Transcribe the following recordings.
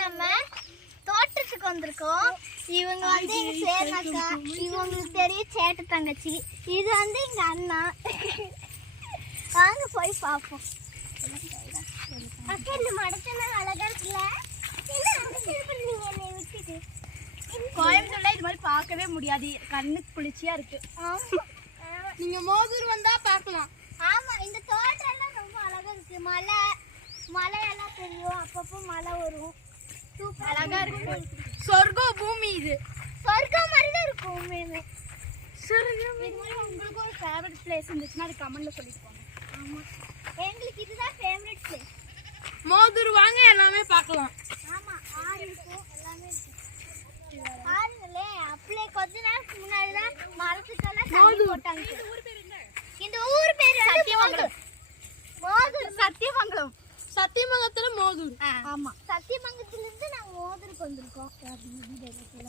நம்ம தோட்டத்துக்கு வந்திருக்கோம். இவங்க வந்து எங்க சேர்னாக்கா, இவங்களுக்கு தெரியும் சேட்டு தங்கச்சி. இது வந்து எங்க அண்ணா. வாங்க போய் பார்ப்போம். அக்கா இந்த மடத்துல அழகா இருக்குல்ல, கோயம்புத்தூர்ல இது மாதிரி பார்க்கவே முடியாது. கண்ணுக்கு குளிர்ச்சியா இருக்கு. நீங்க மோதூர் வந்தா பார்க்கலாம். ஆமா, இந்த தோட்டம் எல்லாம் ரொம்ப அழகா இருக்கு. மலையெல்லாம் தெரியும், அப்பப்போ மழை வரும். சூப்பர் அழகா இருக்கு. சொர்க்கம் பூமி இது. சொர்க்கம் மாதிரி தான் இருக்கும் உண்மையுமே. இது மாதிரி உங்களுக்கு ஒரு ஃபேவரட் பிளேஸ் இருந்துச்சுன்னா அது கமெண்ட்ல சொல்லிட்டு போங்க. ஆமா, எங்களுக்கு இதுதான் ஃபேவரட் பிளேஸ். மோதூர் வாங்க, எல்லாமே பார்க்கலாம். ஆமா, ஆறு இருக்கும், எல்லாமே இருக்கு. ஆறுங்களே அப்படியே கொஞ்ச நேரத்துக்கு முன்னாடி தான் மரத்துக்கெல்லாம் தண்ணி போட்டாங்க. இந்த ஊர் பேர் சத்தியமங்கலம். மோதூர். சத்தியமங்கலம். சத்தியமங்கலத்துல மோதூர். ஆமா, சத்தியமங்கலத்துல இருந்து நாங்க மோதூருக்கு வந்திருக்கோம்.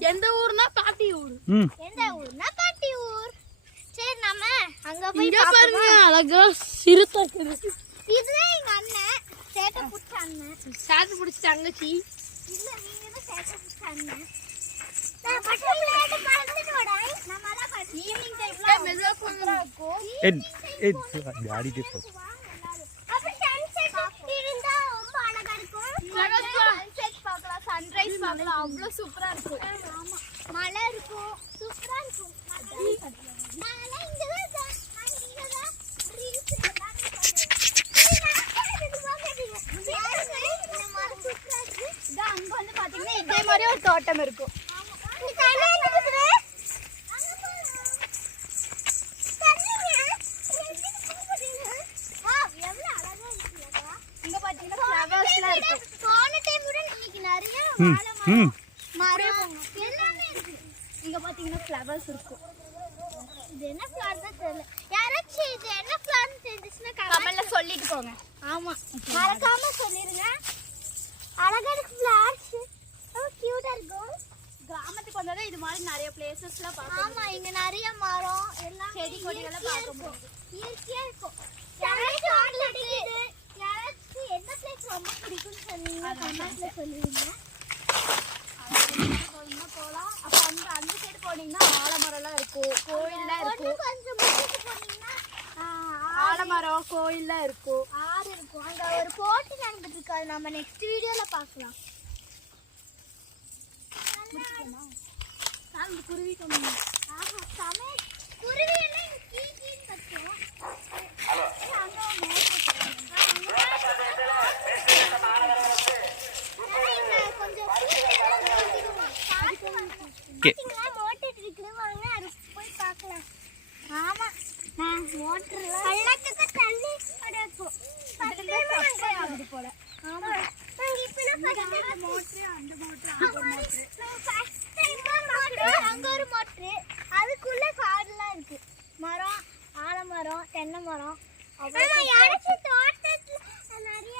எந்த ஊர்னா பாட்டி ஊர். எந்த ஊர்னா பாட்டி ஊர். சரி, நம்ம அங்க போய் பாருங்க, அழகா சிறுத்தை இருக்குது. இதுதான் எங்க அண்ணன், சேட்டை புடிச்ச அண்ணன். சாட்டு பிடிச்ச தங்கச்சி. இல்ல, நீங்க தான் சேட்டை புடிச்ச அண்ணன். நான் பட்டர்ஃப்ளைட்ட பறந்துட்டு வரேன். நம்ம அத ஈவினிங் டைம்ல மெதுவா சூப்பரா இருக்கும். गाड़ी के पास அப்ப சன்செட் இருந்தா ரொம்ப அழகா இருக்கும். சன்செட் பார்க்கலாம், சன்ரைஸ் பார்க்கலாம். அவ்வளவு சூப்பரா இருக்கும். ஆமா, மலை இருக்கும், சூப்பரா இருக்கும். மலை இங்க தான், இங்க தான் ரீல்ஸ் எல்லாமே அங்க வந்து பாத்தீங்கன்னா இதே மாதிரி ஒரு தோட்டம் இருக்கும். இங்க பாத்தீங்கன்னா ஃப்ளவர்ஸ்லாம் இருக்கு. போன டைம் கூட இன்னைக்கு நிறைய வாழை மரம் எல்லாமே இருக்கு. இங்க பாத்தீங்கன்னா ஃப்ளவர்ஸ் இருக்கும். இது என்ன ஃப்ளவர் தான் தெரியல. யாராச்சும் இது என்ன ஃப்ளவர் தெரிஞ்சுச்சுன்னா கமெண்ட்ல சொல்லிட்டு போங்க. ஆமா, மறக்காம சொல்லிருங்க. அழகா இருக்கு ஃப்ளவர்ஸ், ரொம்ப கியூட்டா இருக்கும். கிராமத்துக்கு வந்தாலே இது மாதிரி நிறைய பிளேசஸ்லாம் பார்க்கலாம். ஆமா, இங்க நிறைய மரம் எல்லாம் செடி கொடிகளை பார்க்க முடியும். இயற்கையா இருக்கும். யாராச்சும் எந்த பிளேஸ் ரொம்ப பிடிக்கும்னு சொன்னீங்கன்னா கமெண்ட்ல சொல்லுவீங்க. போலாம். அப்ப அந்த சைடு போனீங்கன்னா ஆலமரம்லாம் இருக்கும், கோயில்லாம் இருக்கும். கொஞ்சம் முன்னாடி போனீங்கன்னா ஆலமரம், கோயில்லாம் இருக்கும், ஆறு இருக்கும். அங்க ஒரு போட்டி நடந்துட்டு இருக்கு, அது நம்ம நெக்ஸ்ட் வீடியோல பார்க்கலாம். குருவி கம்மி. ஆஹா, சமையல் குருவி எல்லாம் கீ கீன்னு கத்தும். அங்க மோட்டர் இருக்கு, வாங்க அது போய் பார்க்கலாம். ஆமா, நான் மோட்டர் பள்ளத்துக்கு தண்ணி அடக்கும் ஆகுது போல. ஆமா, நாங்க இப்ப மோட்டர், அந்த மோட்டர், அங்க ஒரு மோட்டர், அதுக்குள்ள காடுலாம் இருக்கு. மரம், ஆலமரம், தென்னை மரம். யாராச்சும் தோட்டத்துல நிறைய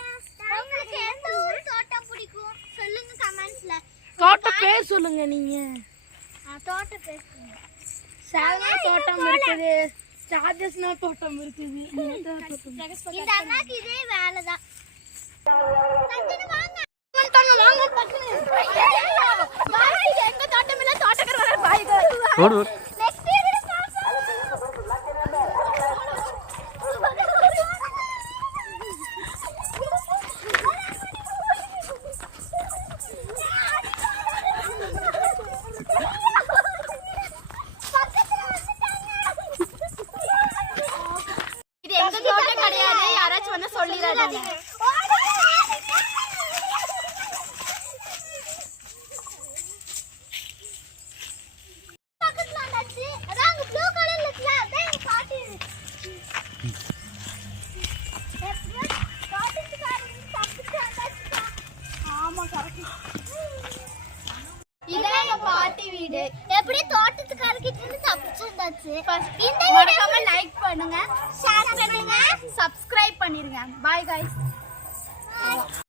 உங்களுக்கு எந்த ஊர் தோட்டம் பிடிக்கும் சொல்லுங்க கமெண்ட்ஸ்ல. தோட்டம் பேர் சொல்லுங்க நீங்க. தோட்டம் பேர் சொல்லுங்க. சாதனா தோட்டம் இருக்குது, சார்ஜஸ்னா தோட்டம் இருக்குது. இந்த அண்ணாக்கு இதே வேலைதான். வாங்க எங்க தோட்டம் இல்ல, தோட்டக்கார பாய். இது எங்க தோட்டம் கிடையாது, யாராச்சும் வந்து சொல்லிடாதீங்க. பாட்டி வீடு எப்படி தோட்டத்துக்காரர்கிட்ட இருந்து தப்பிச்சு வந்தாச்சு. மறக்காம லைக் பண்ணுங்க, ஷேர் பண்ணுங்க, சப்ஸ்கிரைப் பண்ணிருங்க. பாய் गाइस.